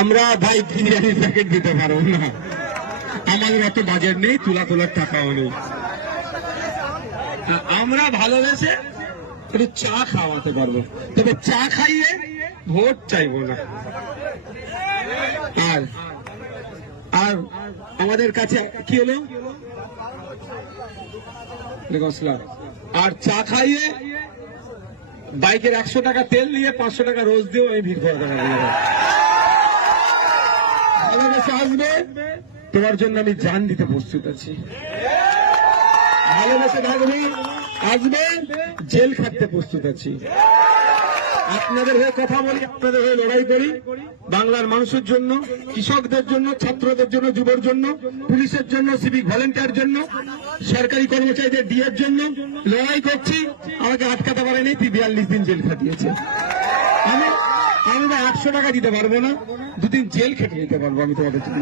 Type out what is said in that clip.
আমরা ভাই বিরিয়ানির প্যাকেট দিতে পারবো না, আমাদের অত বাজেট নেই, তোলার টাকাও নেই। আমরা ভালোবেসে একটু চা খাওয়াতে পারবো, তবে চা খাইয়ে ভোট চাইবো না। আর আর আমাদের কাছে কি হলো, আর চা খাইয়ে বাইকের 100 টাকা তেল দিয়ে 500 টাকা রোজ দিয়েও আমি ভিড় করাতে পারবো না। ভালোবেসে আসবে, তোমার জন্য আমি জান দিতে প্রস্তুত আছি। ভালোবেসে থাকবে, আসবে, জেল খাটতে প্রস্তুত আছি। আপনাদের হয়ে কথা বলি, আপনাদের হয়ে লড়াই করি, বাংলার মানুষের জন্য, কৃষকদের জন্য, ছাত্রদের জন্য, যুবর জন্য, পুলিশের জন্য, সিভিক ভলেন্টিয়ার জন্য, সরকারি কর্মচারীদের ডিএর জন্য লড়াই করছি। আমাকে আটকাতে পারেনি, 42 দিন জেল খাটিয়েছে। আমি 800 টাকা দিতে পারবো না, 2 দিন জেল খেটে নিতে পারবো আমি তোমাদের জন্য।